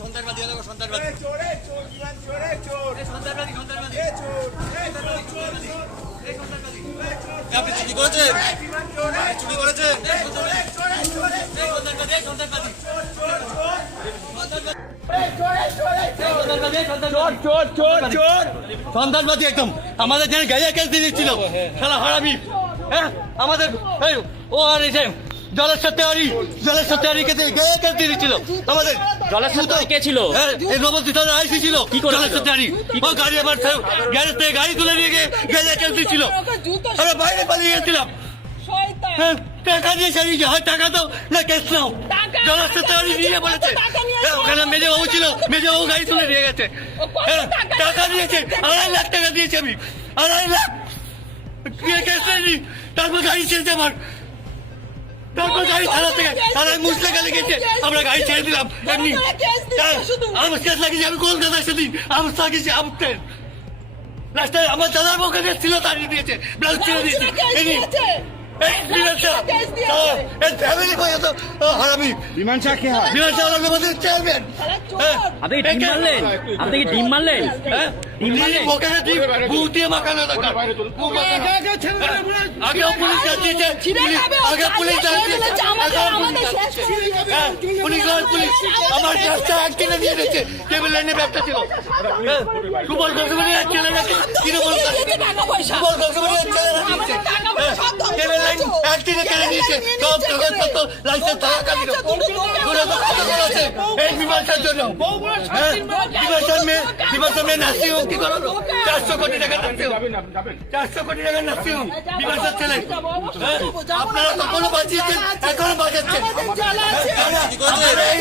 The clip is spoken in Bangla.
সন্ত্রাসবাদী সন্ত্রাসবাদী আপনি চুরি করেছেন চুরি করেছেন সন্ত্রাসবাদী একদম আমাদের যেন গাইয়া কেস দিয়ে দিচ্ছিল খেলা হারাবি। হ্যাঁ আমাদের ও আর এসে জলের সত্যি কে দিয়ে দিচ্ছিল আমাদের। জলের সাথে কে ছিল? এই নবদ্বীপ থানার আইসি ছিল জলের সত্যি ও গাড়ি আবার গ্যারেজ থেকে গাড়ি তুলে নিয়ে গিয়ে গাইয়া কেস দিচ্ছিল। আমরা বাইরে পালিয়ে গেছিলাম। হ্যাঁ টাকা দিয়েছে হয় টাকা দাও না কেস নাও। জলের সত্যি নিয়ে বলেছে ওখানে মেজবাবু ছিল, মেজবাবু গাড়ি তুলে নিয়ে গেছে। হ্যাঁ টাকা দিয়েছে 2.5 লাখ টাকা দিয়েছে আমি 2.5 লাখ কেস নেই। তারপর গাড়ি ছেড়েছে আমার, তারপর গাড়ি থানা থেকে থানায় মুসলে গেলে গেছে আমরা গাড়ি ছেড়ে দিলাম এমনি। আমার কেস লাগিয়েছি আমি কলকাতায় সেদিন আমার লাগিয়েছি আমতেন রাস্তায় আমার দাদার পক্ষে ছিল তাড়িয়ে দিয়েছে ব্লাউজ ছেড়ে দিয়েছে আপনি কি ডিম মারলেন? আগেও পুলিশ জানিয়েছে, আগে পুলিশ জানিয়েছে পুলিশ আমার ব্যবসা এক কিনে নিয়ে গেছে। টেবিল লাইনে ব্যবসা ছিল সুবল গঙ্গোপাধ্যায় এক ছেলে নাকি সুবল গঙ্গোপাধ্যায় এক ছেলে নাকি টেবিল লাইন একদিনে কেড়ে নিয়েছে সব কাগজপত্র লাইসেন্স টাকা দিল আছে এই বিমানটার জন্য। বিমানটার মেয়ে নার্সিং হোম কি করালো 400 কোটি টাকা নার্সিং হোম 400 কোটি টাকা নার্সিং হোম বিমানটার ছেলে। আপনারা তখনও বাঁচিয়েছেন এখনো বাঁচাচ্ছেন। এই